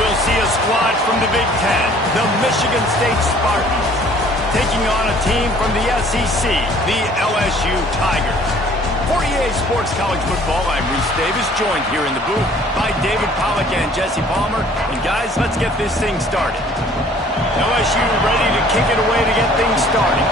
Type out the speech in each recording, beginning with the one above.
we'll see a squad from the Big Ten, the Michigan State Spartans, taking on a team from the SEC, the LSU Tigers. For EA Sports College Football, I'm Reese Davis, joined here in the booth by David Pollack and Jesse Palmer. And guys, let's get this thing started. LSU ready to kick it away to get things started.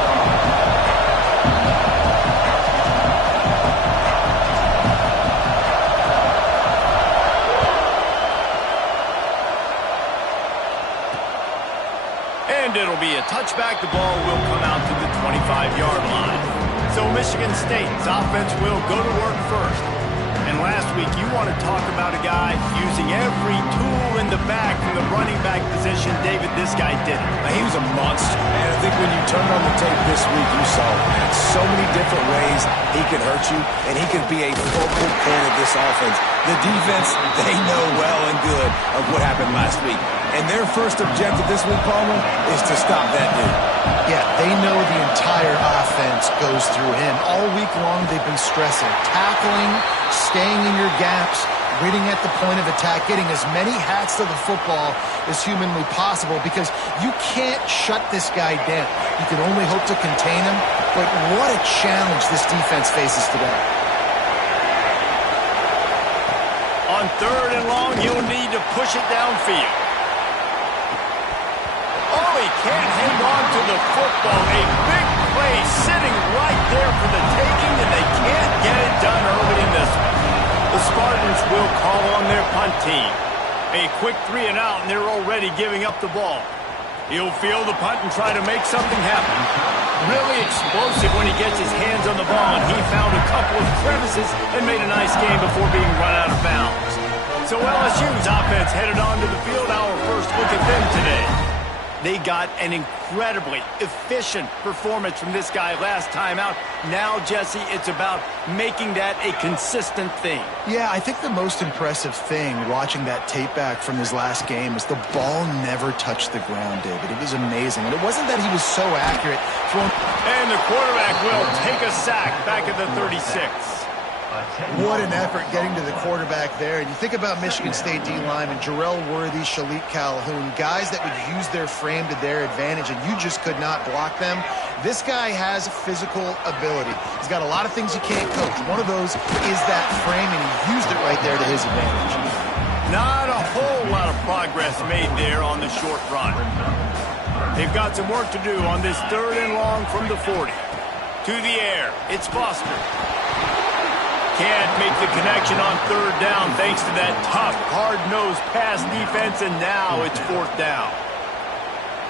And it'll be a touchback. The ball will come out to the 25-yard line. So Michigan State's offense will go to work first. And last week, you want to talk about a guy using every tool in the bag from the running back position. David, this guy did it. He was a monster. And I think when you turned on the tape this week, you saw it, man. So many different ways he can hurt you, and he can be a focal point of this offense. The defense, they know well and good of what happened last week. And their first objective this week, Palmer, is to stop that dude. Yeah, they know the entire offense goes through him. All week long, they've been stressing, tackling, staying in your gaps, waiting at the point of attack, getting as many hats to the football as humanly possible, because you can't shut this guy down. You can only hope to contain him, but what a challenge this defense faces today. On 3rd and long, you'll need to push it downfield. Oh, he can't hang on to the football. A big play sitting right there for the taking, and they can't get it done early in this one. The Spartans will call on their punt team. A quick 3 and out, and they're already giving up the ball. He'll field the punt and try to make something happen. Really explosive when he gets his hands on the ball, and he found a couple of crevices and made a nice game before being run out of bounds. So LSU's offense headed onto the field. Our first look at them today. They got an incredibly efficient performance from this guy last time out. Now, Jesse, it's about making that a consistent thing. Yeah, I think the most impressive thing watching that tape back from his last game is the ball never touched the ground, David. It was amazing. And it wasn't that he was so accurate. And the quarterback will take a sack back at the 36. What an effort getting to the quarterback there. And you think about Michigan State D-linemen, Jarrell Worthy, Shalik Calhoun, guys that would use their frame to their advantage, and you just could not block them. This guy has physical ability. He's got a lot of things you can't coach. One of those is that frame, and he used it right there to his advantage. Not a whole lot of progress made there on the short run. They've got some work to do on this 3rd and long from the 40. To the air, it's Foster. Can't make the connection on 3rd down thanks to that tough, hard-nosed pass defense, and now it's 4th down.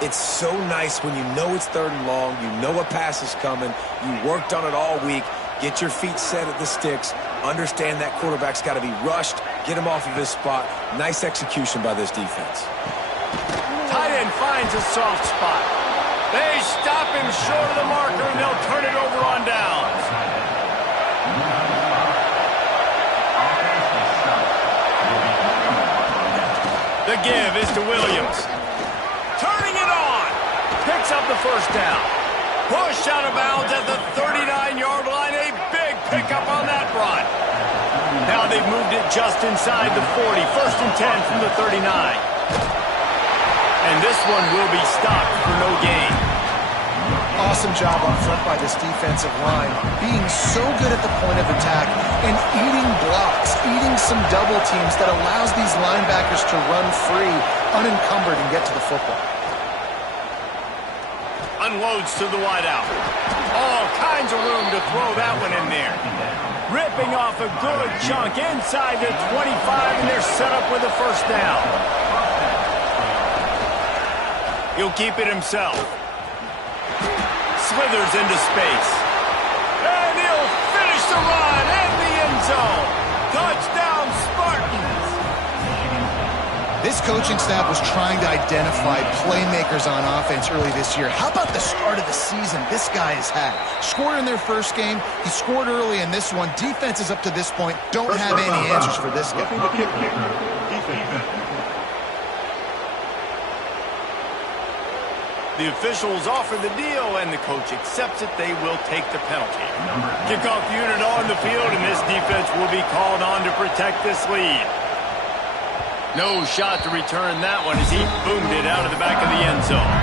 It's so nice when you know it's 3rd and long, you know a pass is coming, you worked on it all week, get your feet set at the sticks, understand that quarterback's got to be rushed, get him off of his spot. Nice execution by this defense. Tight end finds a soft spot. They stop him short of the marker, and they'll turn it over on downs. The give is to Williams. Turning it on. Picks up the 1st down. Pushed out of bounds at the 39-yard line. A big pickup on that run. Now they've moved it just inside the 40. 1st and 10 from the 39. And this one will be stopped for no gain. Awesome job up front by this defensive line, being so good at the point of attack and eating blocks, eating some double teams that allows these linebackers to run free, unencumbered, and get to the football. Unloads to the wideout. All kinds of room to throw that one in there. Ripping off a good chunk inside the 25, and they're set up with a 1st down. He'll keep it himself. Slithers into space. And he'll finish the run in the end zone. Touchdown, Spartans. This coaching staff was trying to identify playmakers on offense early this year. How about the start of the season this guy has had? Scored in their first game. He scored early in this one. Defenses up to this point don't have any answers for this guy. The officials offer the deal, and the coach accepts it. They will take the penalty. Kickoff unit on the field, and this defense will be called on to protect this lead. No shot to return that one as he boomed it out of the back of the end zone.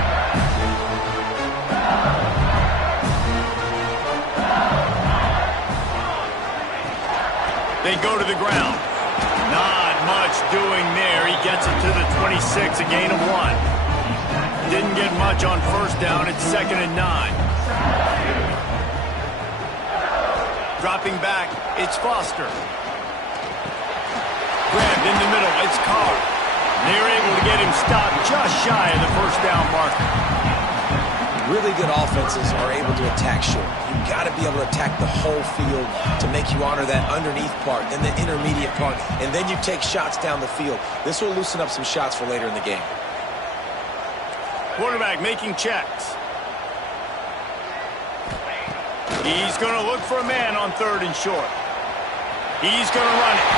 They go to the ground. Not much doing there. He gets it to the 26, a gain of 1. Didn't get much on first down. It's 2nd and 9. Dropping back, it's Foster. Grabbed in the middle, it's Carr. They're able to get him stopped just shy of the first down marker. Really good offenses are able to attack short. You've got to be able to attack the whole field to make you honor that underneath part, then the intermediate part, and then you take shots down the field. This will loosen up some shots for later in the game. Quarterback making checks. He's going to look for a man on 3rd and short. He's going to run it.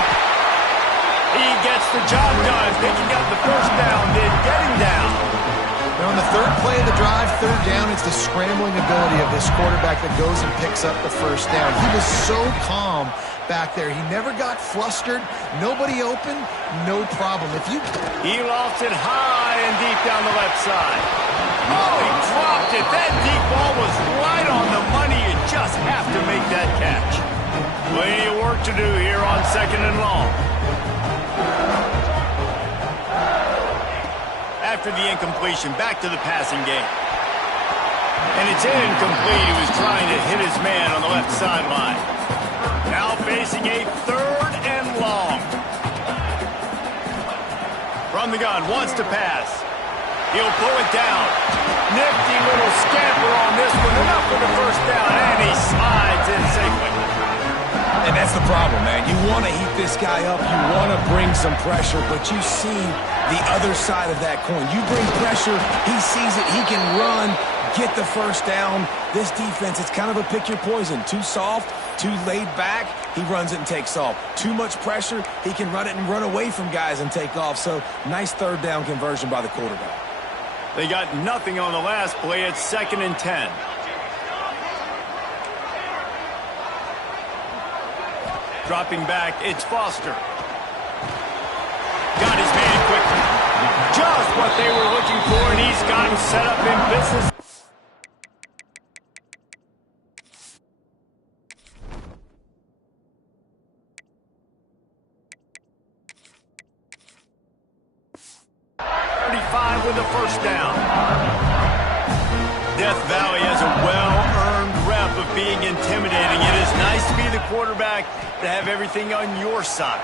He gets the job done, picking up the first down, then getting down. Now on the 3rd play of the drive, 3rd down, it's the scrambling ability of this quarterback that goes and picks up the first down. He was so calm back there. He never got flustered. Nobody open, no problem. He lofts it high and deep down the left side. Oh, he dropped it. That deep ball was right on the money. You just have to make that catch. Plenty of work to do here on 2nd and long. After the incompletion, back to the passing game. And it's incomplete. He was trying to hit his man on the left sideline. Now facing a 3rd and long. From the gun, wants to pass. He'll pull it down. Nifty little scamper on this one. Enough for the first down, and he slides in safely. And that's the problem, man. You want to heat this guy up. You want to bring some pressure, but you see the other side of that coin. You bring pressure, he sees it, he can run, get the first down. This defense, it's kind of a pick your poison. Too soft, too laid back, he runs it and takes off. Too much pressure, he can run it and run away from guys and take off. So, nice 3rd down conversion by the quarterback. They got nothing on the last play. It's 2nd and 10. Dropping back, it's Foster. Got his man quickly. Just what they were looking for, and he's got him set up in business. With a first down. Death Valley has a well-earned rep of being intimidating. It is nice to be the quarterback to have everything on your side.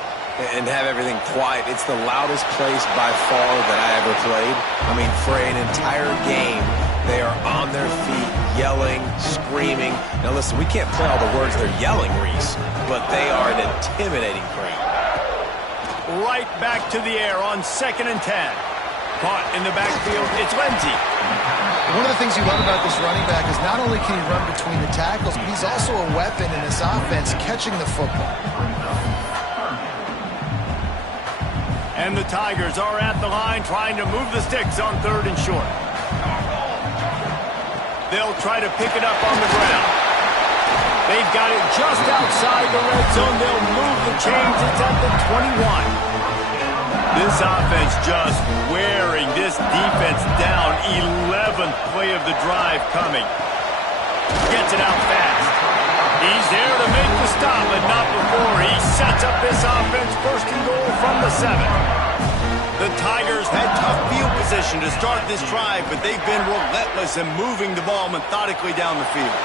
And have everything quiet. It's the loudest place by far that I ever played. I mean, for an entire game, they are on their feet, yelling, screaming. Now listen, we can't play all the words they're yelling, Reese, but they are an intimidating crowd. Right back to the air on 2nd and 10. Caught in the backfield, it's Lindsey. One of the things you love about this running back is not only can he run between the tackles, but he's also a weapon in this offense catching the football. And the Tigers are at the line trying to move the sticks on 3rd and short. They'll try to pick it up on the ground. They've got it just outside the red zone. They'll move the chains. It's at the 21. This offense just wearing this defense down. 11th play of the drive coming. Gets it out fast. He's there to make the stop, but not before. He sets up this offense 1st and goal from the 7. The Tigers had tough field position to start this drive, but they've been relentless in moving the ball methodically down the field.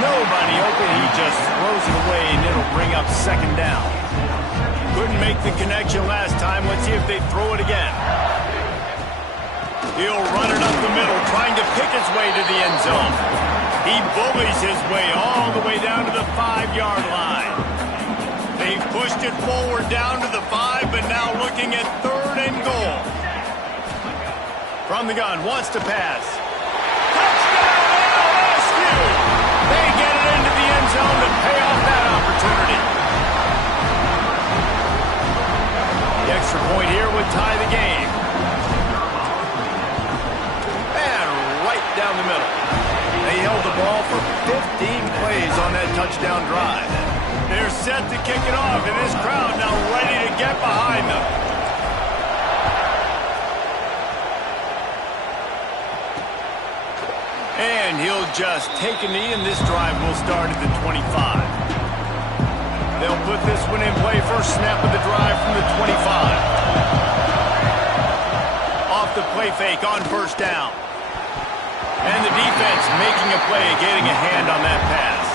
Nobody open. He just throws it away, and it'll bring up 2nd down. Couldn't make the connection last time. Let's see if they throw it again. He'll run it up the middle, trying to pick his way to the end zone. He bullies his way all the way down to the 5-yard line. They've pushed it forward down to the 5, but now looking at 3rd and goal. From the gun, wants to pass. Touchdown LSU! They get it into the end zone to pay off that opportunity. The extra point here would tie the game. And right down the middle. They held the ball for 15 plays on that touchdown drive. They're set to kick it off, and this crowd now ready to get behind them. And he'll just take a knee, and this drive will start at the 25. They'll put this one in play. First snap of the drive from the 25. Off the play fake on first down. And the defense making a play, getting a hand on that pass.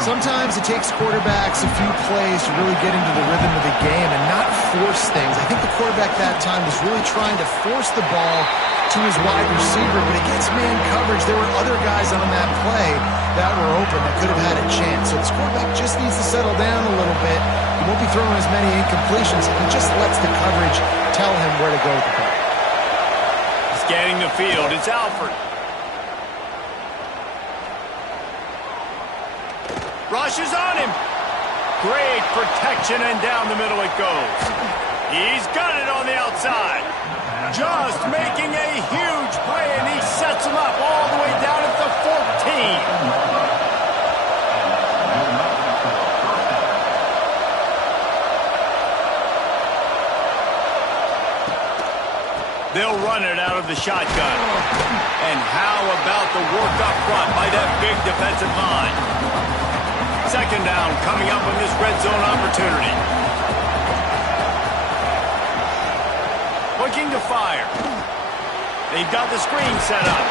Sometimes it takes quarterbacks a few plays to really get into the rhythm of the game and not force things. I think the quarterback that time was really trying to force the ball to his wide receiver, but against man coverage, there were other guys on that play that were open that could have had a chance. So this quarterback just needs to settle down a little bit. He won't be throwing as many incompletions, and he just lets the coverage tell him where to go with the ball. Scanning the field, it's Alford. Rushes on him. Great protection, and down the middle it goes. He's got it on the outside. Just making a huge play, and he sets him up all the way down at the 14. They'll run it out of the shotgun. And how about the work up front by that big defensive line? Second down coming up on this red zone opportunity. Looking to fire. They've got the screen set up.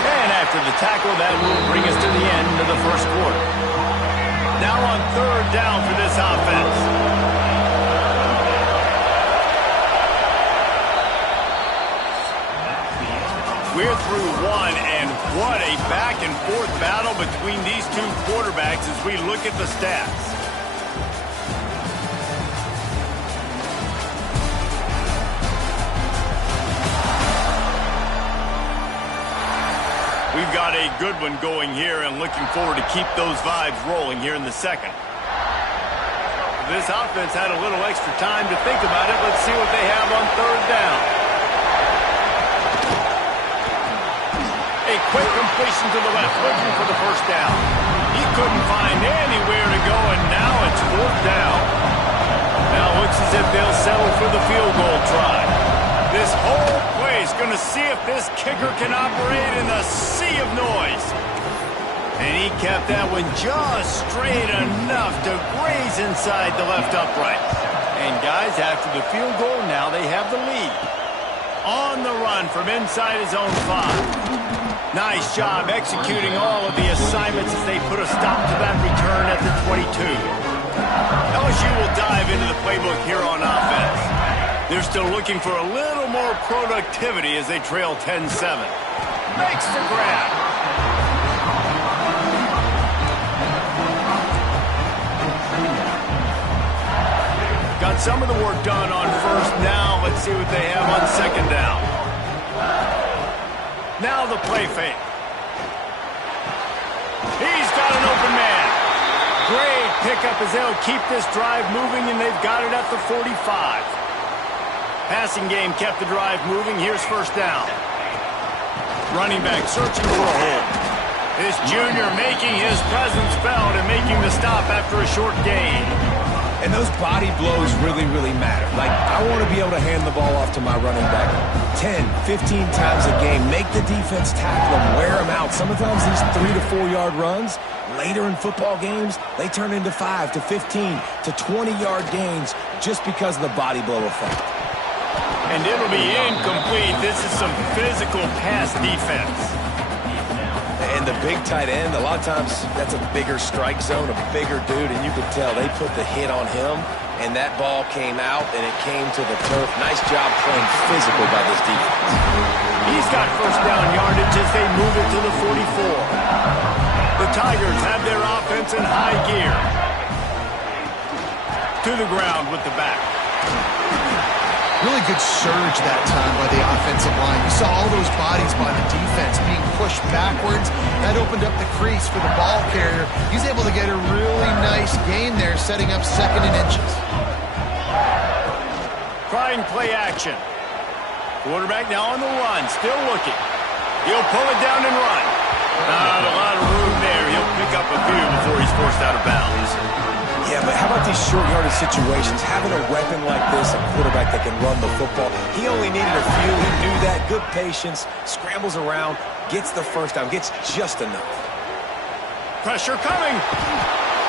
And after the tackle, that will bring us to the end of the first quarter. Now on third down for this offense. We're through one, and what a back-and-forth battle between these two quarterbacks as we look at the stats. We've got a good one going here, and looking forward to keep those vibes rolling here in the second. This offense had a little extra time to think about it. Let's see what they have on third down. A quick completion to the left, looking for the first down. He couldn't find anywhere to go, and now it's fourth down. Now it looks as if they'll settle for the field goal try. This whole play is going to see if this kicker can operate in the sea of noise. And he kept that one just straight enough to graze inside the left upright. And guys, after the field goal, now they have the lead. On the run from inside his own 5. Nice job executing all of the assignments as they put a stop to that return at the 22. LSU will dive into the playbook here on offense. They're still looking for a little more productivity as they trail 10-7. Makes the grab. Got some of the work done on first down. Let's see what they have on second down. Now the play fake. He's got an open man. Great pickup as they'll keep this drive moving, and they've got it at the 45. Passing game kept the drive moving. Here's first down. Running back searching for a hole. This junior making his presence felt and making the stop after a short gain. And those body blows really, really matter. Like, I want to be able to hand the ball off to my running back 10, 15 times a game. Make the defense tackle them, wear them out. Sometimes these 3 to 4 yard runs, later in football games, they turn into 5 to 15 to 20 yard gains just because of the body blow effect. And it'll be incomplete. This is some physical pass defense. And the big tight end, a lot of times that's a bigger strike zone, a bigger dude, and you could tell they put the hit on him, and that ball came out, and it came to the turf. Nice job playing physical by this defense. He's got first down yardage as they move it to the 44. The Tigers have their offense in high gear. To the ground with the back. Really good surge that time by the offensive line. You saw all those bodies by the defense being pushed backwards. That opened up the crease for the ball carrier. He's able to get a really nice gain there, setting up second and inches. Trying play action. Quarterback now on the run, still looking. He'll pull it down and run. Not a lot of room there. He'll pick up a few before he's forced out of bounds. Yeah, but how about these short-yardage situations? Having a weapon like this, a quarterback that can run the football, he only needed a few. He knew that. Good patience, scrambles around, gets the first down, gets just enough. Pressure coming.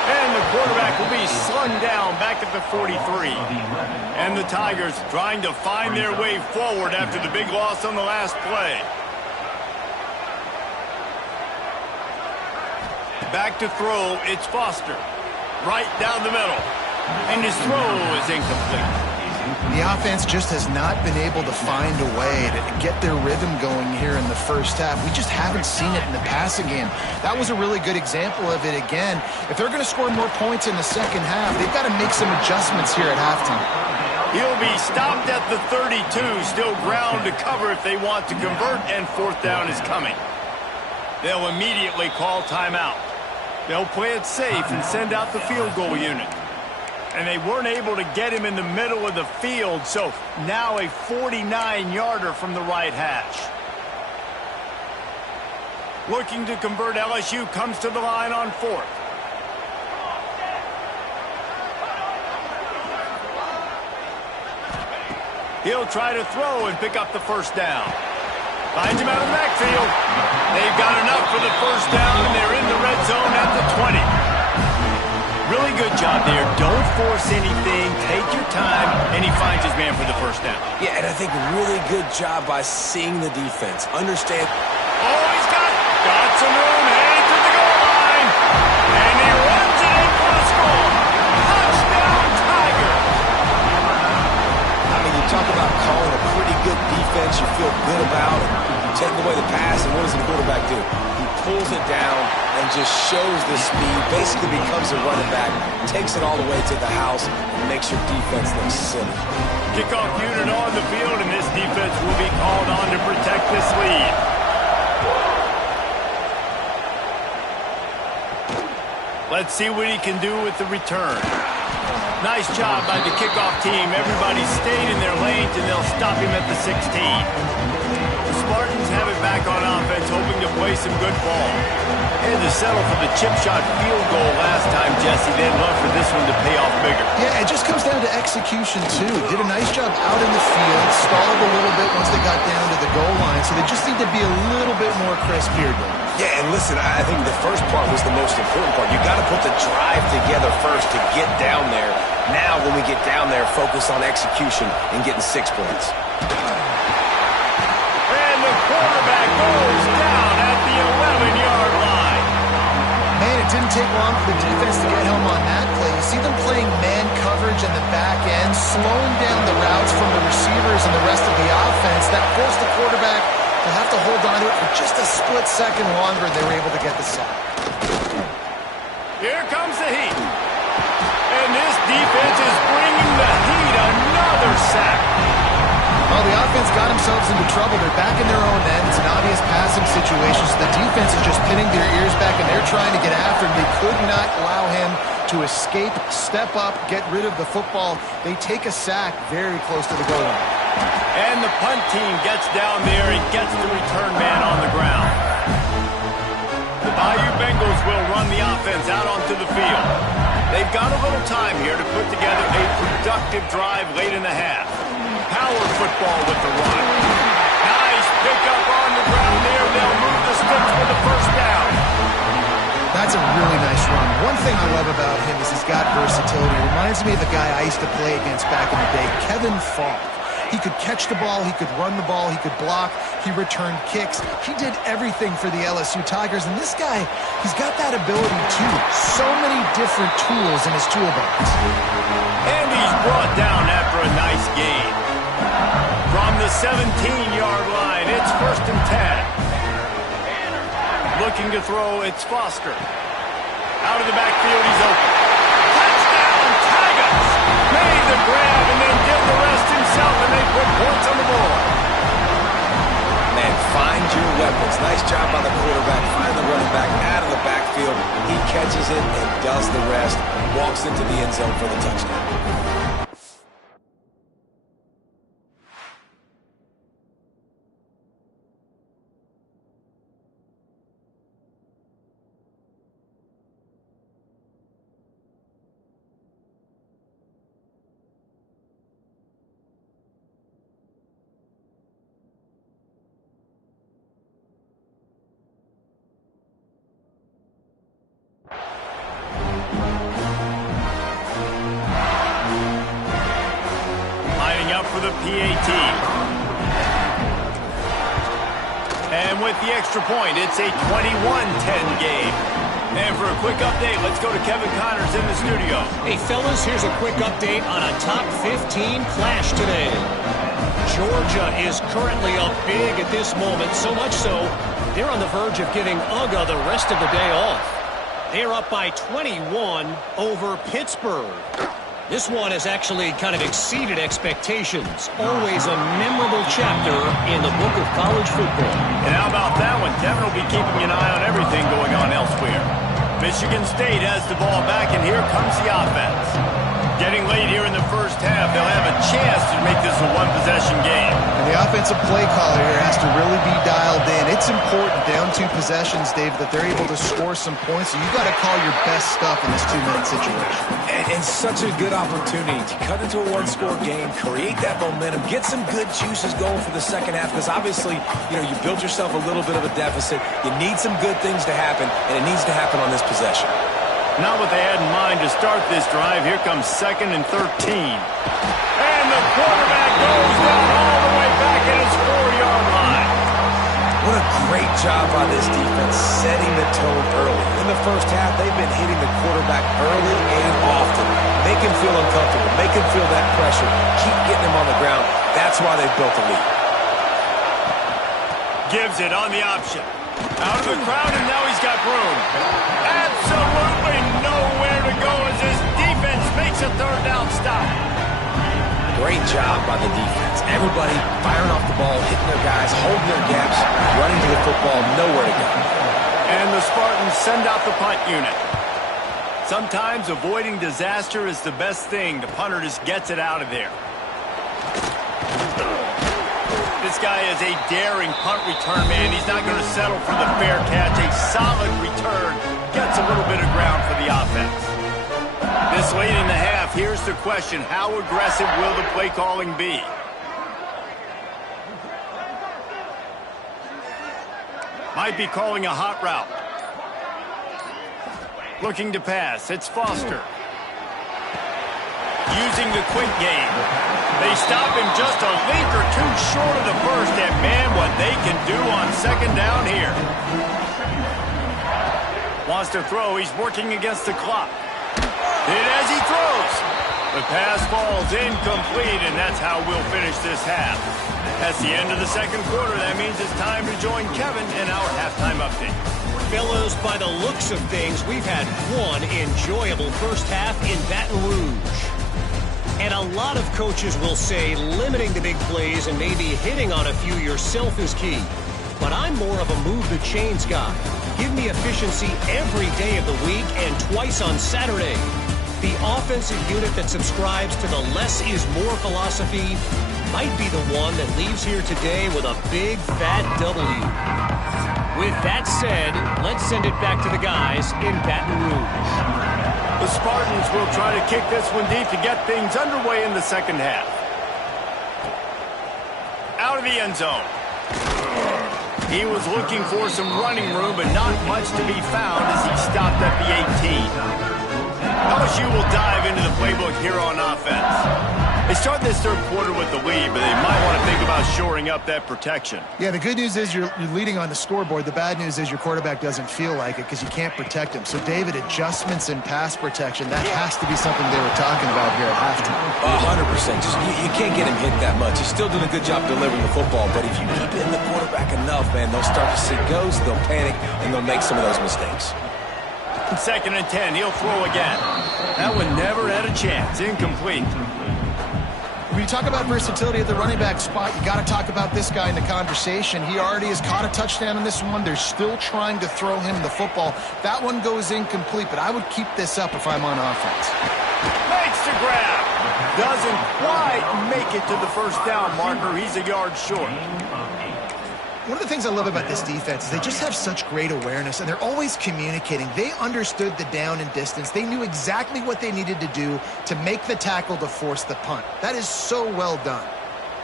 And the quarterback will be slung down back at the 43. And the Tigers trying to find their way forward after the big loss on the last play. Back to throw, it's Foster. Right down the middle. And his throw is incomplete. The offense just has not been able to find a way to get their rhythm going here in the first half. We just haven't seen it in the passing game. That was a really good example of it again. If they're going to score more points in the second half, they've got to make some adjustments here at halftime. He'll be stopped at the 32, still ground to cover if they want to convert, and fourth down is coming. They'll immediately call timeout. They'll play it safe and send out the field goal unit. And they weren't able to get him in the middle of the field, so now a 49-yarder from the right hash. Looking to convert, LSU comes to the line on fourth. He'll try to throw and pick up the first down. Finds him out of the backfield. They've got enough for the first down, and they're in the red zone at the 20. Really good job there. Don't force anything. Take your time, and he finds his man for the first down. Yeah, and I think really good job by seeing the defense. Understand. Oh, he's got some room. Headed to the goal line. And he runs it in for the score. Touchdown, Tiger. I mean, you talk about calling a pretty good defense you feel good about, and taking away the pass, and what does the quarterback do? He pulls it down and just shows the speed, basically becomes a running back, takes it all the way to the house, and makes your defense look silly. Kickoff unit on the field, and this defense will be called on to protect this lead. Let's see what he can do with the return. Nice job by the kickoff team. Everybody stayed in their lanes, and they'll stop him at the 16. The Spartans have it back on offense, hoping to play some good ball. Had to settle for the chip shot field goal last time, Jesse. They'd love for this one to pay off bigger. Yeah, it just comes down to execution, too. Did a nice job out in the field, stalled a little bit once they got down to the goal line, so they just need to be a little bit more crisp here, Dave. Yeah, and listen, I think the first part was the most important part. You got to put the drive together first to get down there. Now, when we get down there, focus on execution and getting 6 points. And the quarterback goes down at the 11-yard line. Man, it didn't take long for the defense to get home on that play. You see them playing man coverage in the back end, slowing down the routes from the receivers and the rest of the offense. That forced the quarterback to have to hold on to it for just a split second longer, and they were able to get the sack. Here comes the heat. And this defense is bringing the heat. Another sack. Well, the offense got themselves into trouble. They're back in their own end. It's an obvious passing situation, so the defense is just pinning their ears back, and they're trying to get after him. They could not allow him to escape, step up, get rid of the football. They take a sack very close to the goal line. And the punt team gets down there and gets the return man on the ground. The Bayou Bengals will run the offense out onto the field. They've got a little time here to put together a productive drive late in the half. Power football with the run. Nice pickup on the ground there. They'll move the sticks for the first down. That's a really nice run. One thing I love about him is he's got versatility. It reminds me of the guy I used to play against back in the day, Kevin Falk. He could catch the ball, he could run the ball, he could block, he returned kicks. He did everything for the LSU Tigers, and this guy, he's got that ability too. So many different tools in his toolbox. And he's brought down after a nice gain. From the 17-yard line, it's 1st and 10. Looking to throw, it's Foster. Out of the backfield, he's open. Touchdown, Tigers! Made the grab and then did the rest himself, and they put points on the board. Man, find your weapons. Nice job by the quarterback. Find the running back out of the backfield. He catches it and does the rest. Walks into the end zone for the touchdown. PAT. And with the extra point, it's a 21-10 game. And for a quick update, let's go to Kevin Connors in the studio. Hey, fellas, here's a quick update on a top 15 clash today. Georgia is currently up big at this moment, so much so, they're on the verge of giving UGA the rest of the day off. They're up by 21 over Pittsburgh. This one has actually kind of exceeded expectations. Always a memorable chapter in the book of college football. And how about that one? Kevin will be keeping an eye on everything going on elsewhere. Michigan State has the ball back, and here comes the offense. Getting late here in the first half, they'll have a chance to make this a one-possession game. And the offensive play caller here has to really be dialed in. It's important, down 2 possessions, Dave, that they're able to score some points. So you got to call your best stuff in this 2-minute situation. And such a good opportunity to cut into a one-score game, create that momentum, get some good juices going for the second half. Because obviously, you built yourself a little bit of a deficit. You need some good things to happen, and it needs to happen on this possession. Not what they had in mind to start this drive. Here comes 2nd and 13. And the quarterback goes down all the way back at his 4-yard line. What a great job by this defense setting the tone early. In the first half, they've been hitting the quarterback early and often. Make him feel uncomfortable. Make him feel that pressure. Keep getting him on the ground. That's why they've built a lead. Gives it on the option. Out of the crowd, and now he's got room. Absolutely nowhere to go as his defense makes a 3rd down stop. Great job by the defense. Everybody firing off the ball, hitting their guys, holding their gaps, running to the football, nowhere to go. And the Spartans send out the punt unit. Sometimes avoiding disaster is the best thing. The punter just gets it out of there. This guy is a daring punt return man. He's not going to settle for the fair catch. A solid return. Gets a little bit of ground for the offense. This late in the half, here's the question. How aggressive will the play calling be? Might be calling a hot route. Looking to pass. It's Foster. Using the quick game. They stop him just a link or 2 short of the first, and man, what they can do on 2nd down here. Wants to throw. He's working against the clock. And as he throws, the pass falls incomplete, and that's how we'll finish this half. That's the end of the 2nd quarter. That means it's time to join Kevin in our halftime update. Fellows, by the looks of things, we've had one enjoyable first half in Baton Rouge. And a lot of coaches will say limiting the big plays and maybe hitting on a few yourself is key. But I'm more of a move the chains guy. Give me efficiency every day of the week and twice on Saturday. The offensive unit that subscribes to the less is more philosophy might be the one that leaves here today with a big fat W. With that said, let's send it back to the guys in Baton Rouge. The Spartans will try to kick this one deep to get things underway in the 2nd half. Out of the end zone. He was looking for some running room, but not much to be found as he stopped at the 18. LSU will dive into the playbook here on offense. They start this 3rd quarter with the lead, but they might want to think about shoring up that protection. Yeah, the good news is you're leading on the scoreboard. The bad news is your quarterback doesn't feel like it because you can't protect him. So, David, adjustments in pass protection, that has to be something they were talking about here at halftime. 100%. Just you can't get him hit that much. He's still doing a good job delivering the football, but if you keep hitting the quarterback enough, man, they'll start to see ghosts, they'll panic, and they'll make some of those mistakes. 2nd and 10, he'll throw again. That one never had a chance. Incomplete. When you talk about versatility at the running back spot, you got to talk about this guy in the conversation. He already has caught a touchdown in this one. They're still trying to throw him the football. That one goes incomplete, but I would keep this up if I'm on offense. Makes the grab. Doesn't quite make it to the 1st down marker. He's a yard short. One of the things I love about this defense is they just have such great awareness, and they're always communicating. They understood the down and distance. They knew exactly what they needed to do to make the tackle to force the punt. That is so well done.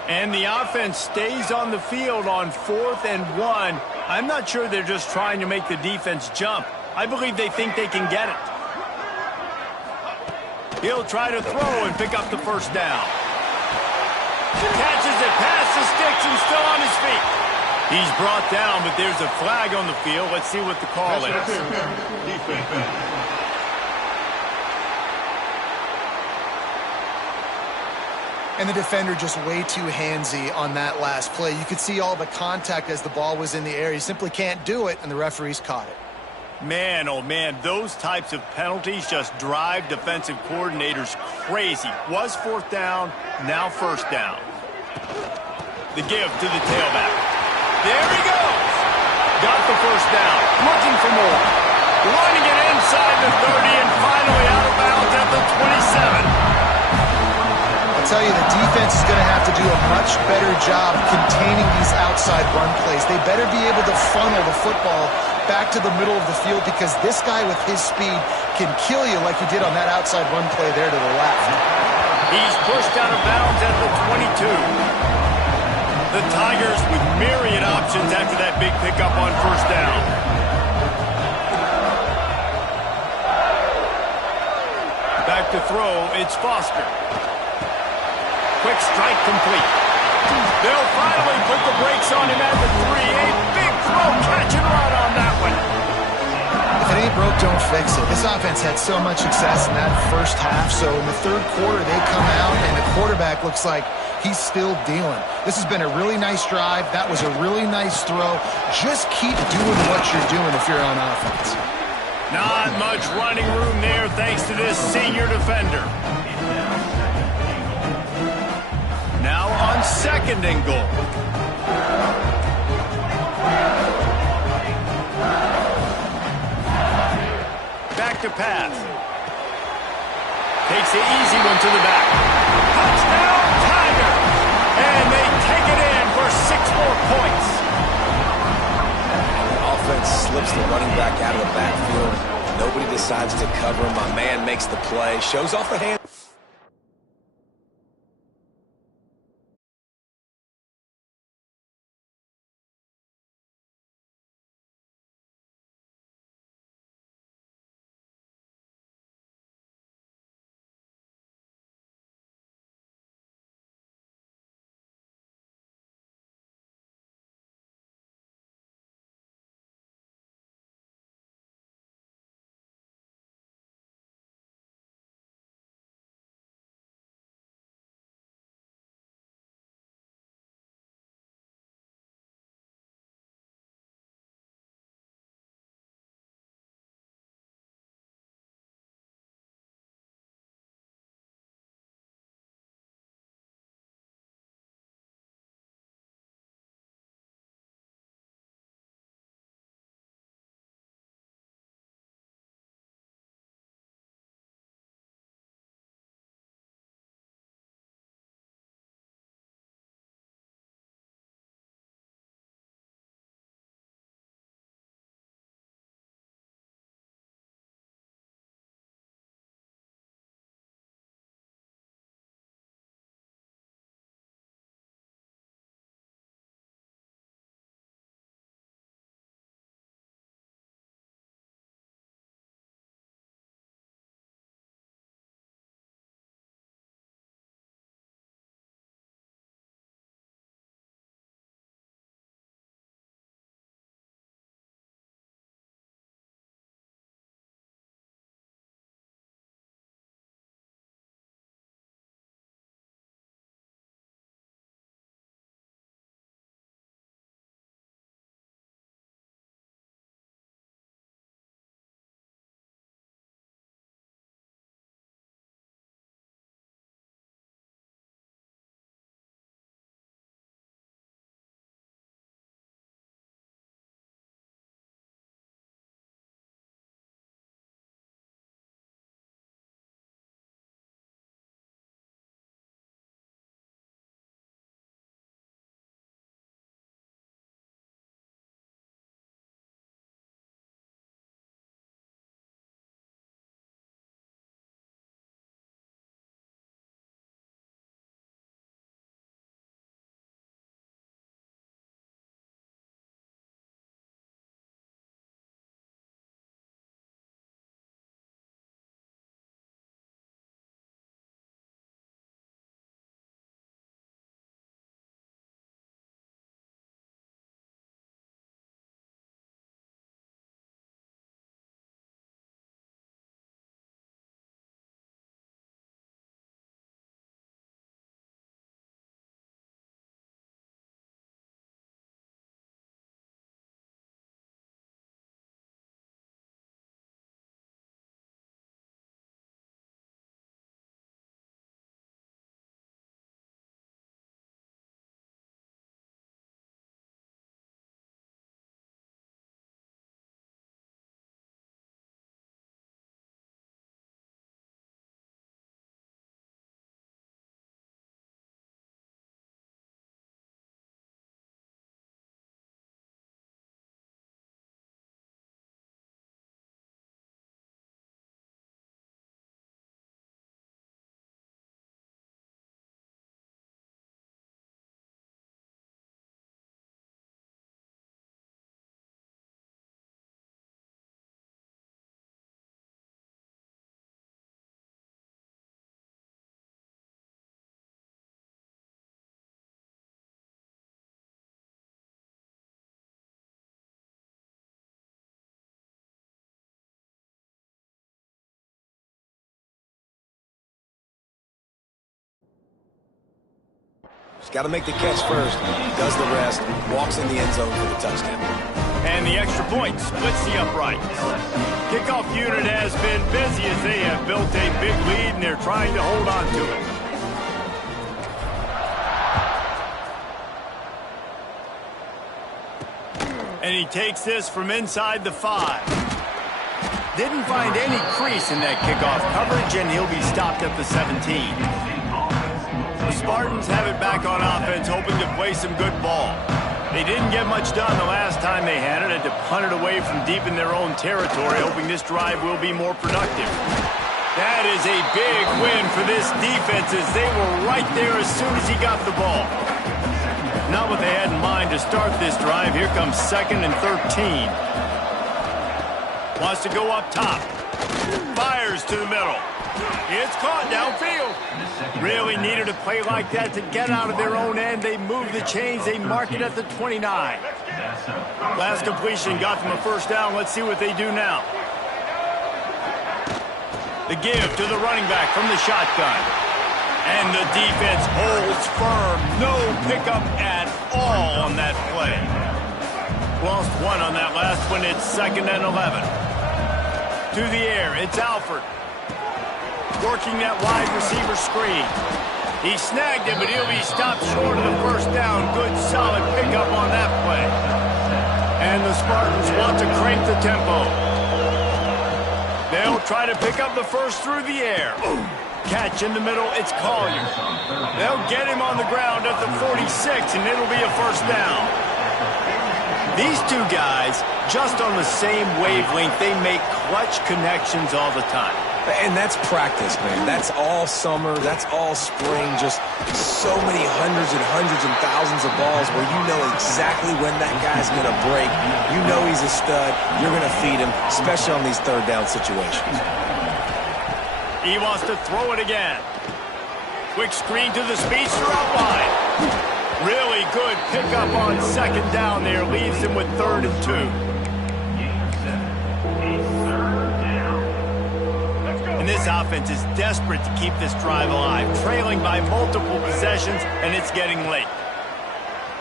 And the offense stays on the field on 4th and 1. I'm not sure they're just trying to make the defense jump. I believe they think they can get it. He'll try to throw and pick up the 1st down. Catch launches it past the sticks and still on his feet. He's brought down, but there's a flag on the field. Let's see what the call is. And the defender just way too handsy on that last play. You could see all the contact as the ball was in the air. He simply can't do it, and the referees caught it. Man, oh man, those types of penalties just drive defensive coordinators crazy. Was fourth down, now first down. The give to the tailback. There he goes. Got the first down, looking for more. Running it inside the 30 and finally out of bounds at the 27. I'll tell you, the defense is going to have to do a much better job containing these outside run plays. They better be able to funnel the football back to the middle of the field because this guy with his speed can kill you like he did on that outside run play there to the left. He's pushed out of bounds at the 22. The Tigers with myriad options after that big pickup on first down. Back to throw, it's Foster. Quick strike complete. They'll finally put the brakes on him at the 3. A big throw, catch and run on that one. If it ain't broke, don't fix it. This offense had so much success in that first half, so in the third quarter they come out and the quarterback looks like he's still dealing. This has been a really nice drive. That was a really nice throw. Just keep doing what you're doing if you're on offense. Not much running room there thanks to this senior defender. Now on second and goal. Back to pass. Takes the easy one to the back. Touchdown, Tigers! And they take it in for 6 more points. The offense slips the running back out of the backfield. Nobody decides to cover him. My man makes the play, shows off the hand. He's got to make the catch first, does the rest, walks in the end zone for the touchdown. And the extra point splits the uprights. Kickoff unit has been busy as they have built a big lead, and they're trying to hold on to it. And he takes this from inside the 5. Didn't find any crease in that kickoff coverage, and he'll be stopped at the 17. The Spartans have it back on offense, hoping to play some good ball. They didn't get much done the last time they had it, had to punt it away from deep in their own territory, hoping this drive will be more productive. That is a big win for this defense, as they were right there as soon as he got the ball. Not what they had in mind to start this drive. Here comes 2nd and 13. Wants to go up top. Fires to the middle. It's caught downfield. Really needed a play like that to get out of their own end. They move the chains. They mark it at the 29. Last completion got them a first down. Let's see what they do now. The give to the running back from the shotgun. And the defense holds firm. No pickup at all on that play. Lost one on that last one. It's 2nd and 11. To the air. It's Alford. Working that wide receiver screen. He snagged it, but he'll be stopped short of the first down. Good, solid pickup on that play. And the Spartans want to crank the tempo. They'll try to pick up the first through the air. Catch in the middle, it's Collier. They'll get him on the ground at the 46, and it'll be a first down. These two guys, just on the same wavelength, they make clutch connections all the time. And that's practice, man. That's all summer. That's all spring. Just so many hundreds and thousands of balls where you know exactly when that guy's going to break. You know he's a stud. You're going to feed him, especially on these third down situations. He wants to throw it again. Quick screen to the speedster out wide. Really good pickup on 2nd down there. Leaves him with 3rd and 2. And this offense is desperate to keep this drive alive. Trailing by multiple possessions, and it's getting late.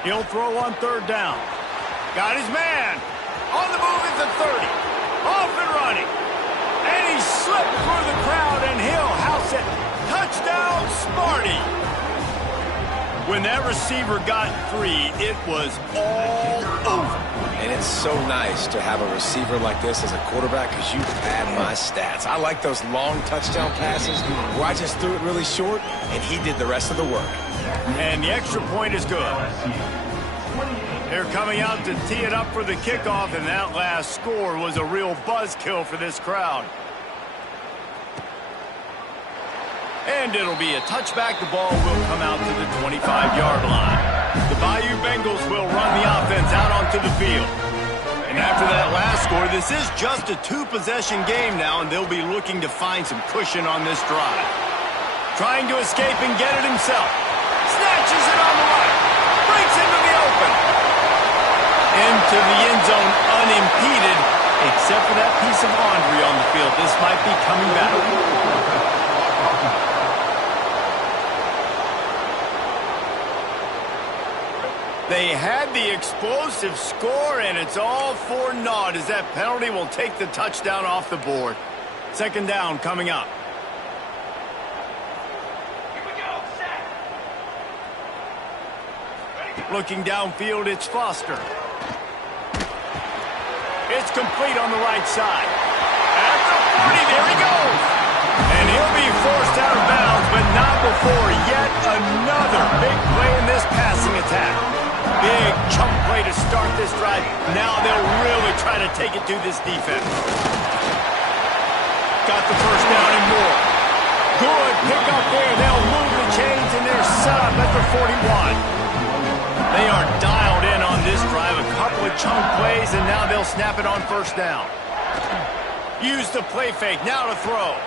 He'll throw on 3rd down. Got his man. On the move at the 30. Off and running. And he slipped through the crowd, and he'll house it. Touchdown, Sparty. When that receiver got free, it was all over. And it's so nice to have a receiver like this as a quarterback because you pad my stats. I like those long touchdown passes where I just threw it really short, and he did the rest of the work. And the extra point is good. They're coming out to tee it up for the kickoff, and that last score was a real buzzkill for this crowd. And it'll be a touchback. The ball will come out to the 25-yard line. The Bayou Bengals will run the offense out onto the field. And after that last score, this is just a 2-possession game now, and they'll be looking to find some cushion on this drive. Trying to escape and get it himself. Snatches it on the right. Breaks into the open. Into the end zone unimpeded, except for that piece of laundry on the field. This might be coming back. They had the explosive score, and it's all for naught as that penalty will take the touchdown off the board. 2nd down coming up. Here we go, set. Looking downfield, it's Foster. It's complete on the right side. At the 40, there he goes. And he'll be forced out of bounds, but not before yet another big play in this passing attack. Big chunk play to start this drive. Now they'll really try to take it to this defense. Got the first down and more. Good pick up there. They'll move the chains, and they're set up at the 41. They are dialed in on this drive. A couple of chunk plays, and now they'll snap it on 1st down. Use the play fake. Now to throw.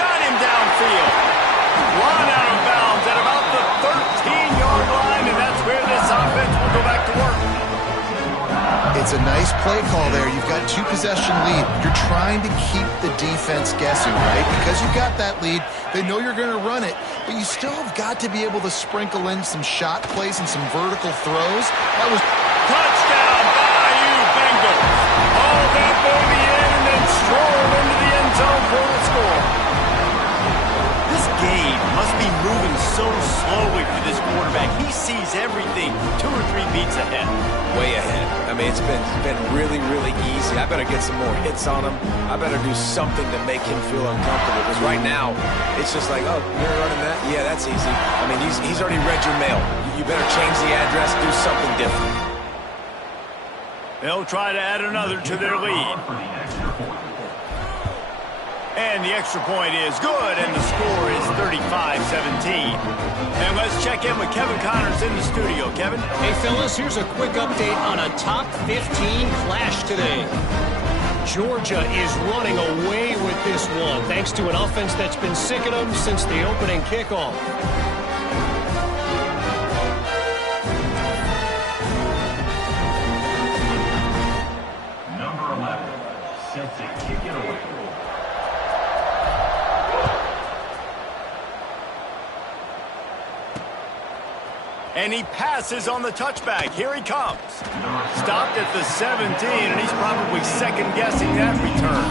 Got him downfield. Run out of bounds at about the 13-yard line, and that's where this offense will go back to work. It's a nice Nice play call there. You've got 2-possession lead. You're trying to keep the defense guessing, right? Because you've got that lead, they know you're going to run it, but you still have got to be able to sprinkle in some shot plays and some vertical throws. That was Touchdown, Bayou Bengals. Haul that baby in and then stroll into the end zone for the score. This game must be moving so slowly for this quarterback. He sees everything 2 or 3 beats ahead. Way ahead. I mean, it's been really, really easy. I better get some more hits on him. I better do something to make him feel uncomfortable. Because right now, it's just like, oh, you're running that? Yeah, that's easy. I mean, he's already read your mail. You better change the address, do something different. They'll try to add another to their lead. And the extra point is good, and the score is 35-17. And let's check in with Kevin Connors in the studio. Kevin? Hey, fellas, here's a quick update on a top 15 clash today. Georgia is running away with this one, thanks to an offense that's been sick of them since the opening kickoff. Number 11, sets it, kick it away. And he passes on the touchback. Here he comes. Stopped at the 17, and he's probably second-guessing that return.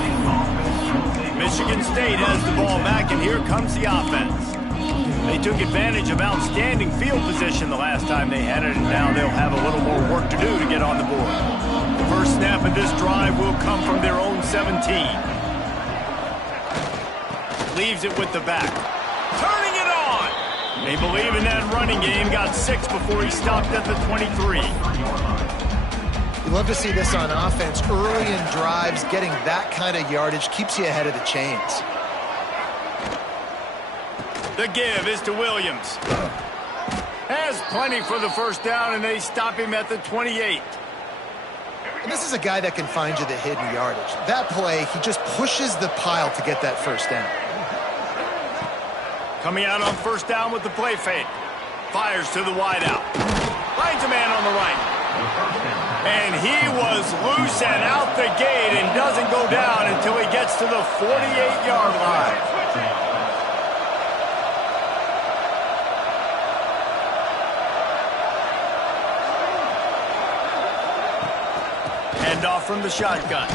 Michigan State has the ball back, and here comes the offense. They took advantage of outstanding field position the last time they had it, and now they'll have a little more work to do to get on the board. The first snap of this drive will come from their own 17. Leaves it with the back. Turning it on! They believe in that running game. Got 6 before he stopped at the 23. You love to see this on offense. Early in drives, getting that kind of yardage keeps you ahead of the chains. The give is to Williams. Has plenty for the first down, and they stop him at the 28. And this is a guy that can find you the hidden yardage. That play, he just pushes the pile to get that first down. Coming out on first down with the play fake. Fires to the wideout. Finds a man on the right. And he was loose and out the gate and doesn't go down until he gets to the 48-yard line. Hand off from the shotgun.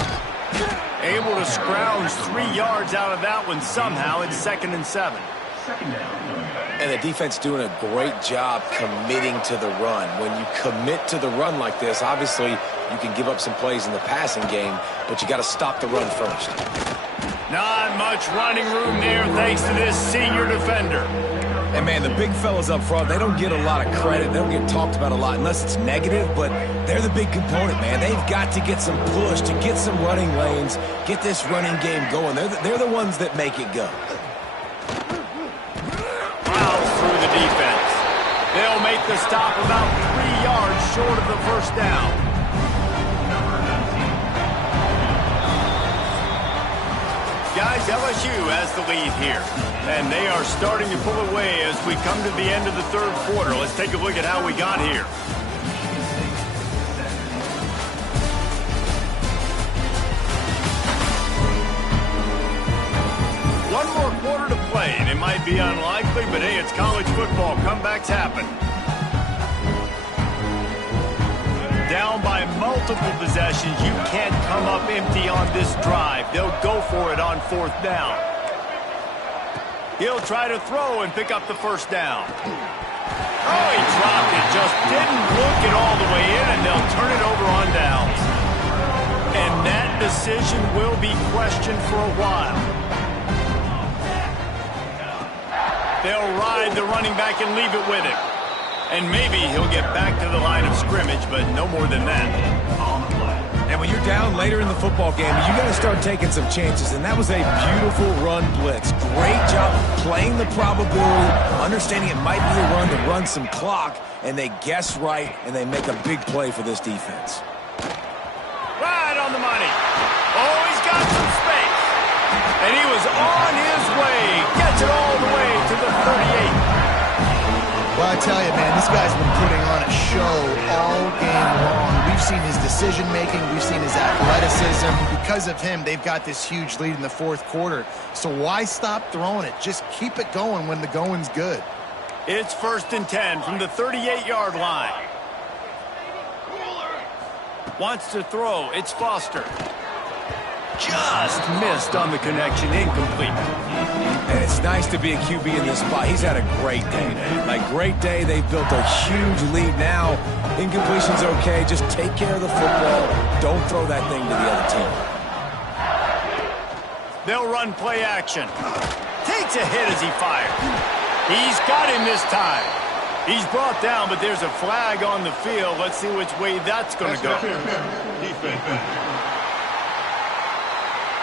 Able to scrounge 3 yards out of that one somehow. It's 2nd and 7. And the defense doing a great job committing to the run. When you commit to the run like this, obviously you can give up some plays in the passing game, but you got to stop the run first. Not much running room there thanks to this senior defender. And, man, the big fellas up front, they don't get a lot of credit. They don't get talked about a lot unless it's negative, but they're the big component, man. They've got to get some push, to get some running lanes, get this running game going. They're the ones that make it go. Defense. They'll make the stop about 3 yards short of the first down. Guys, LSU has the lead here, and they are starting to pull away as we come to the end of the third quarter. Let's take a look at how we got here. One more quarter to play, and it might be unlikely, but hey, it's college football. Comebacks happen. Down by multiple possessions, you can't come up empty on this drive. They'll go for it on 4th down. He'll try to throw and pick up the first down. Oh, he dropped it. Just didn't look it all the way in, and they'll turn it over on downs. And that decision will be questioned for a while. They'll ride the running back and leave it with him. And maybe he'll get back to the line of scrimmage, but no more than that. And when you're down later in the football game, you got to start taking some chances. And that was a beautiful run blitz. Great job playing the probability, understanding it might be a run to run some clock, and they guess right, and they make a big play for this defense. Right on the money. Oh, he's got some space. And he was on his way. Gets it all the way to the 38. Well, I tell you, man, this guy's been putting on a show all game long. We've seen his decision decision-making. We've seen his athleticism. Because of him, they've got this huge lead in the fourth quarter. So why stop throwing it? Just keep it going when the going's good. It's 1st and 10 from the 38-yard line. Wants to throw. It's Foster. Just missed on the connection. Incomplete. And it's nice to be a QB in this spot. He's had a great day. Like, great day. They've built a huge lead now. Incompletion's okay. Just take care of the football. Don't throw that thing to the other team. They'll run play action. Takes a hit as he fires. He's got him this time. He's brought down, but there's a flag on the field. Let's see which way that's going to go.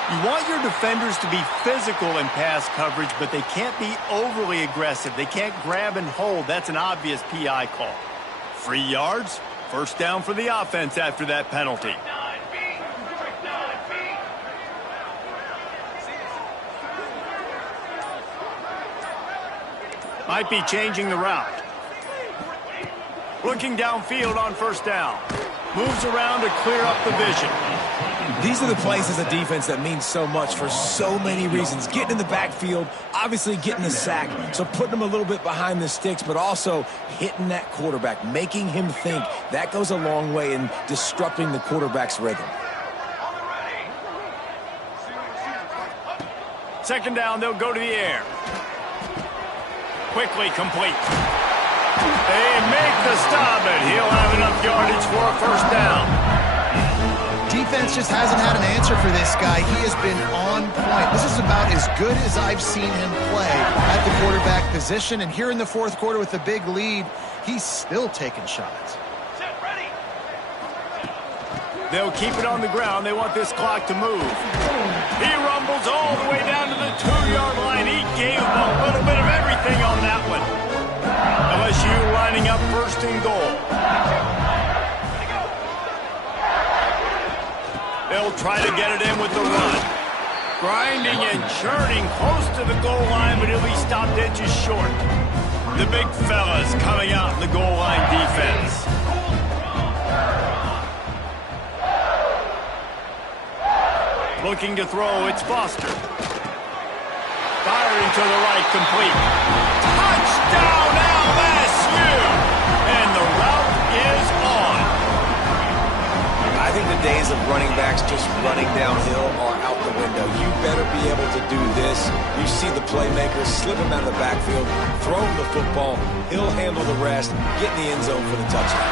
You want your defenders to be physical in pass coverage, but they can't be overly aggressive. They can't grab and hold. That's an obvious PI call. 3 yards, 1st down for the offense after that penalty. Might be changing the route. Looking downfield on 1st down. Moves around to clear up the vision. These are the plays as a defense that mean so much for so many reasons. Getting in the backfield, obviously getting the sack, so putting them a little bit behind the sticks, but also hitting that quarterback, making him think. That goes a long way in disrupting the quarterback's rhythm. 2nd down, they'll go to the air. Quickly complete. They make the stop, and he'll have enough yardage for a 1st down. Defense just hasn't had an answer for this guy. He has been on point. This is about as good as I've seen him play at the quarterback position. And here in the fourth quarter with a big lead, he's still taking shots. They'll keep it on the ground. They want this clock to move. He rumbles all the way down to the 2-yard line. He gave him a little bit of everything on that one. LSU lining up 1st and goal. They'll try to get it in with the run. Grinding and churning close to the goal line, but he'll be stopped inches short. The big fellas coming out in the goal line defense. Looking to throw, it's Foster. Firing to the right, complete. Touchdown, LSU! And the route is on. I think the days of running backs just running downhill are out the window. You better be able to do this. You see the playmakers slip him out of the backfield, throw him the football, he'll handle the rest, get in the end zone for the touchdown.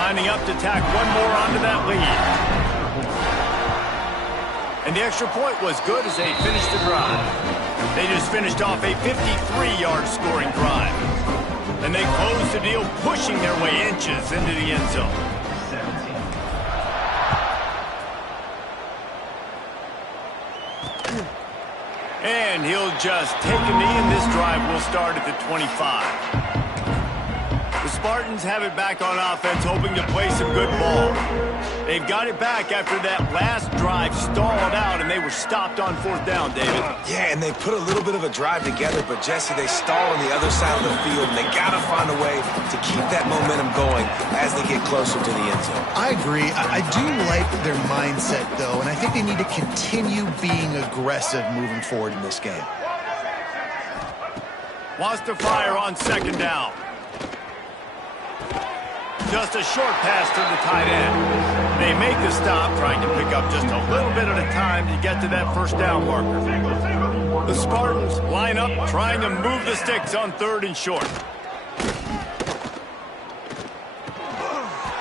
Lining up to tack one more onto that lead. And the extra point was good as they finished the drive. They just finished off a 53-yard scoring drive. And they closed the deal, pushing their way inches into the end zone. And he'll just take a knee, and this drive will start at the 25. The Spartans have it back on offense, hoping to play some good ball. They've got it back after that last drive stalled out, and they were stopped on 4th down, David. Yeah, and they put a little bit of a drive together, but, Jesse, they stalled on the other side of the field, and they got to find a way to keep that momentum going as they get closer to the end zone. I agree. I do like their mindset, though, and I think they need to continue being aggressive moving forward in this game. Wants to fire on 2nd down. Just a short pass to the tight end. They make the stop, trying to pick up just a little bit at a time to get to that 1st down marker. The Spartans line up, trying to move the sticks on 3rd and short.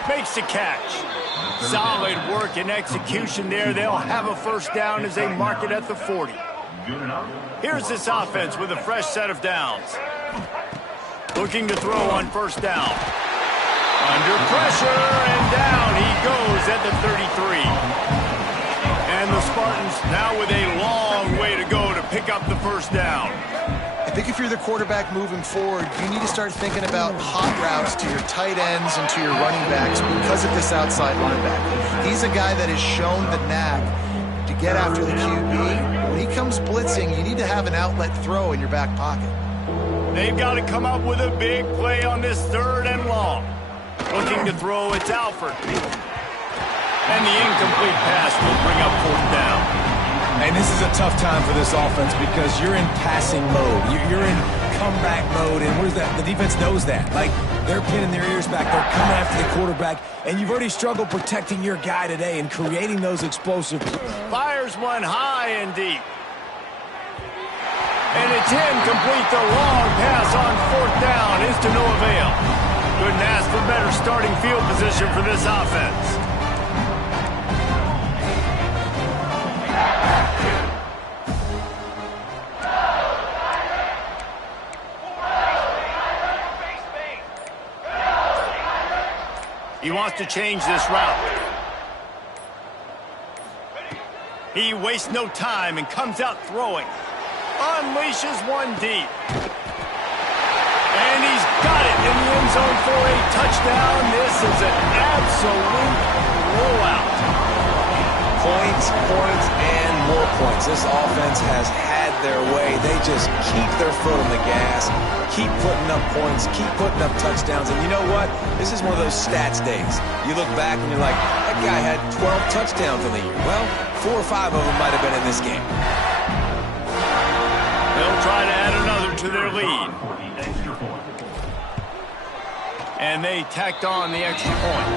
Makes the catch. Solid work and execution there. They'll have a 1st down as they mark it at the 40. Here's this offense with a fresh set of downs. Looking to throw on 1st down. Under pressure, and down he goes at the 33. And the Spartans now with a long way to go to pick up the 1st down. I think if you're the quarterback moving forward, you need to start thinking about hot routes to your tight ends and to your running backs because of this outside linebacker. He's a guy that has shown the knack to get after the QB. When he comes blitzing, you need to have an outlet throw in your back pocket. They've got to come up with a big play on this 3rd and long. Looking to throw, it's Alford. And the incomplete pass will bring up 4th down. And this is a tough time for this offense because you're in passing mode. You're in comeback mode, and where's that? The defense knows that. Like, they're pinning their ears back. They're coming after the quarterback, and you've already struggled protecting your guy today and creating those explosive. Fires one high and deep. And it's incomplete. The long pass on 4th down is to no avail. Couldn't ask for better starting field position for this offense. He wants to change this route. He wastes no time and comes out throwing. Unleashes one deep. And he's got it in the end zone for a touchdown. This is an absolute blowout. Points, and more points. This offense has had their way. They just keep their foot on the gas, keep putting up points, keep putting up touchdowns. And you know what? This is one of those stats days. You look back and you're like, that guy had 12 touchdowns in the year. Well, 4 or 5 of them might have been in this game. They'll try to add another to their lead. And they tacked on the extra point.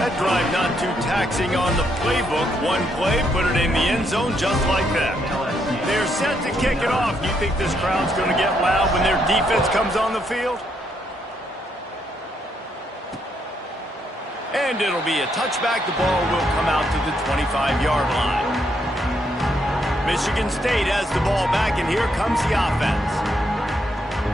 That drive not too taxing on the playbook. One play, put it in the end zone just like that. They're set to kick it off. You think this crowd's going to get loud when their defense comes on the field? And it'll be a touchback. The ball will come out to the 25-yard line. Michigan State has the ball back, and here comes the offense.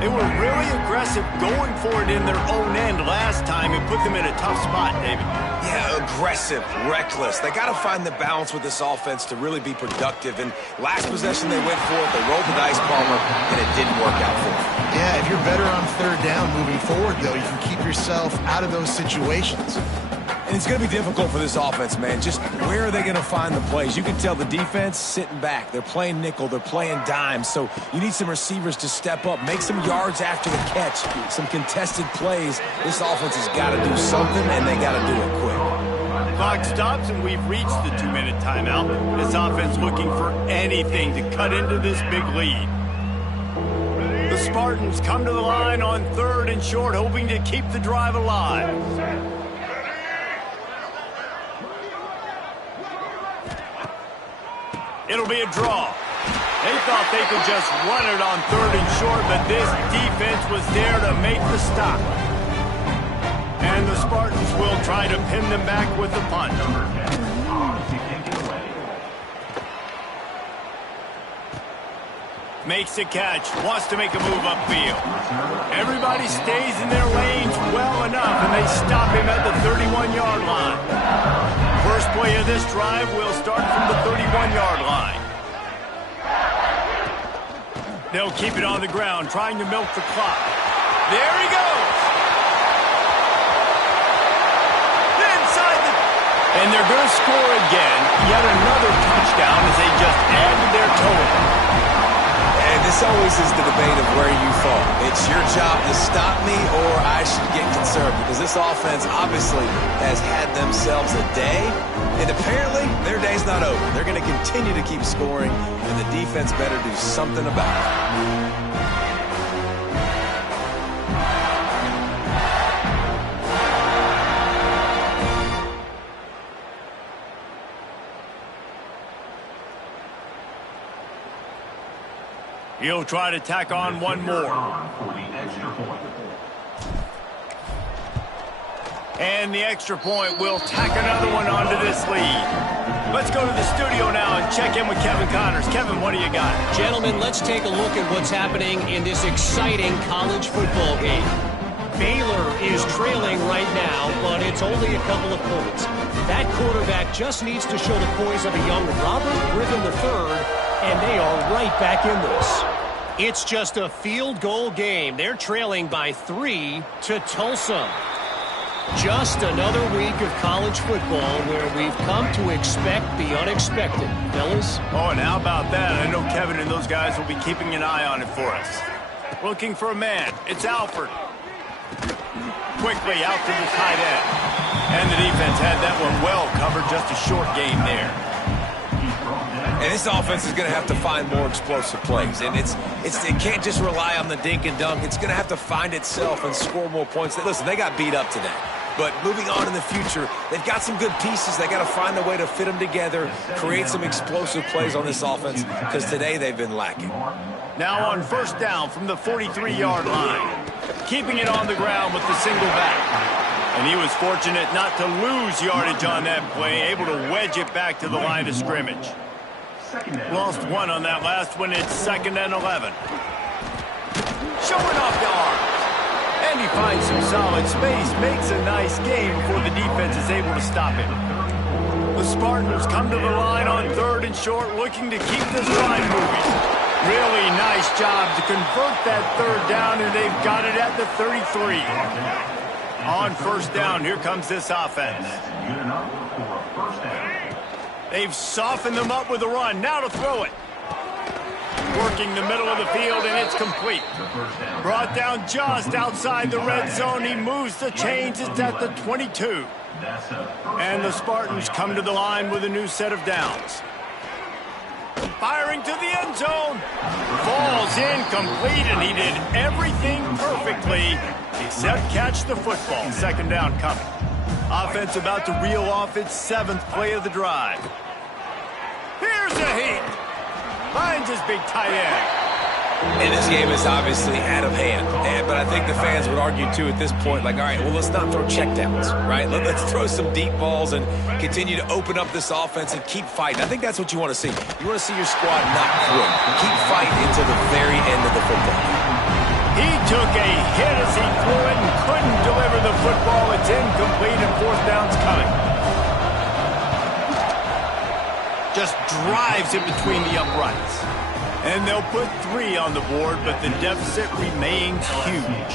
They were really aggressive going for it in their own end last time and put them in a tough spot, David. Yeah, aggressive, reckless. They got to find the balance with this offense to really be productive. And last possession they went for it, they rolled the dice, Palmer, and it didn't work out for them. Yeah, if you're better on 3rd down moving forward, though, you can keep yourself out of those situations. And it's going to be difficult for this offense, man. Just where are they going to find the plays? You can tell the defense sitting back. They're playing nickel. They're playing dime. So you need some receivers to step up, make some yards after the catch, some contested plays. This offense has got to do something, and they got to do it quick. Clock stops, and we've reached the 2-minute timeout. This offense looking for anything to cut into this big lead. The Spartans come to the line on 3rd and short, hoping to keep the drive alive. It'll be a draw. They thought they could just run it on 3rd and short, but this defense was there to make the stop. And the Spartans will try to pin them back with the punt. Makes a catch, wants to make a move upfield. Everybody stays in their lanes well enough, and they stop him at the 31-yard line. First play of this drive will start from the 31-yard line. They'll keep it on the ground, trying to milk the clock. There he goes. Inside the... And they're going to score again. Yet another touchdown as they just add to their total. And this always is the debate of where you fall. It's your job to stop me, or I should get concerned, because this offense obviously has had themselves a day, and apparently their day's not over. They're going to continue to keep scoring, and the defense better do something about it. He'll try to tack on one more. And the extra point will tack another one onto this lead. Let's go to the studio now and check in with Kevin Connors. Kevin, what do you got? Gentlemen, let's take a look at what's happening in this exciting college football game. Baylor is trailing right now, but it's only a couple of points. That quarterback just needs to show the poise of a young Robert Griffin III, and they are right back in this. It's just a field goal game. They're trailing by 3 to Tulsa. Just another week of college football where we've come to expect the unexpected, fellas. Oh, and how about that? I know Kevin and those guys will be keeping an eye on it for us. Looking for a man. It's Alford. quickly out to the tight end. And the defense had that one well covered, just a short gain there. And this offense is going to have to find more explosive plays. And it can't just rely on the dink and dunk. It's going to have to find itself and score more points. Listen, they got beat up today. But moving on in the future, they've got some good pieces. They got to find a way to fit them together, create some explosive plays on this offense, because today they've been lacking. Now on first down from the 43-yard line. Keeping it on the ground with the single back. And he was fortunate not to lose yardage on that play, able to wedge it back to the line of scrimmage. Lost one on that last one. It's 2nd and 11. Showing off the arms. And he finds some solid space, makes a nice game before the defense is able to stop him. The Spartans come to the line on 3rd and short, looking to keep this drive moving. Really nice job to convert that 3rd down, and they've got it at the 33. On first down, here comes this offense. They've softened them up with a run. Now to throw it. Working the middle of the field, and it's complete. Brought down just outside the red zone. He moves the chains. It's at the 22. And the Spartans come to the line with a new set of downs. Firing to the end zone. Falls incomplete, and he did everything perfectly except catch the football. 2nd down coming. Offense about to reel off its 7th play of the drive. Here's a heat. Finds his big tight end. And this game is obviously out of hand. But I think the fans would argue, too, at this point, like, all right, well, let's not throw checkdowns, right? Let's throw some deep balls and continue to open up this offense and keep fighting. I think that's what you want to see. You want to see your squad not quit. Keep fighting until the very end of the football game. He took a hit as he threw it and couldn't deliver the football. It's incomplete, and 4th down's coming. Just drives it between the uprights. And they'll put 3 on the board, but the deficit remains huge.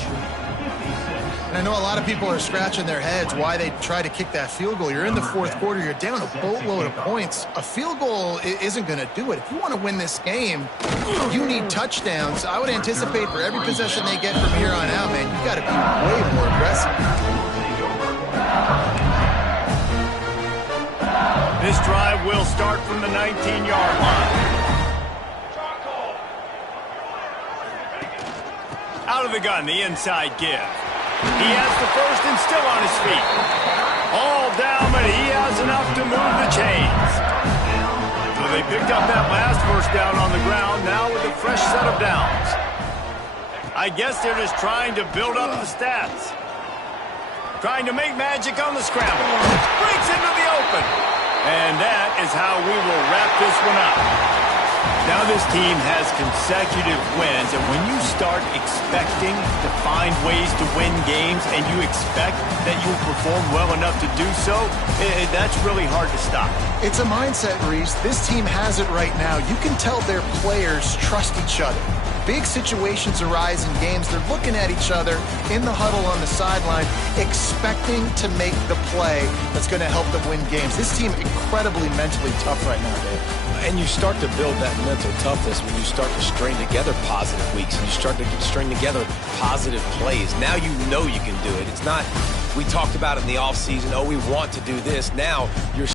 And I know a lot of people are scratching their heads why they try to kick that field goal. You're in the 4th quarter. You're down a boatload of points. A field goal isn't going to do it. If you want to win this game, you need touchdowns. I would anticipate for every possession they get from here on out, man, you got to be way more aggressive. This drive will start from the 19-yard line. Out of the gun, the inside give. He has the first and still on his feet. All down, but he has enough to move the chains. So they picked up that last first down on the ground, now with a fresh set of downs. I guess they're just trying to build up the stats. Trying to make magic on the scramble. Breaks into the open. And that is how we will wrap this one up. Now this team has consecutive wins, and when you start expecting to find ways to win games and you expect that you'll perform well enough to do so, that's really hard to stop. It's a mindset, Reese. This team has it right now. You can tell their players trust each other. Big situations arise in games. They're looking at each other in the huddle on the sideline, expecting to make the play that's going to help them win games. This team incredibly mentally tough right now, Dave. And you start to build that mental toughness when you start to string together positive weeks and you start to string together positive plays. Now you know you can do it. It's not, we talked about it in the offseason, oh, we want to do this. Now you're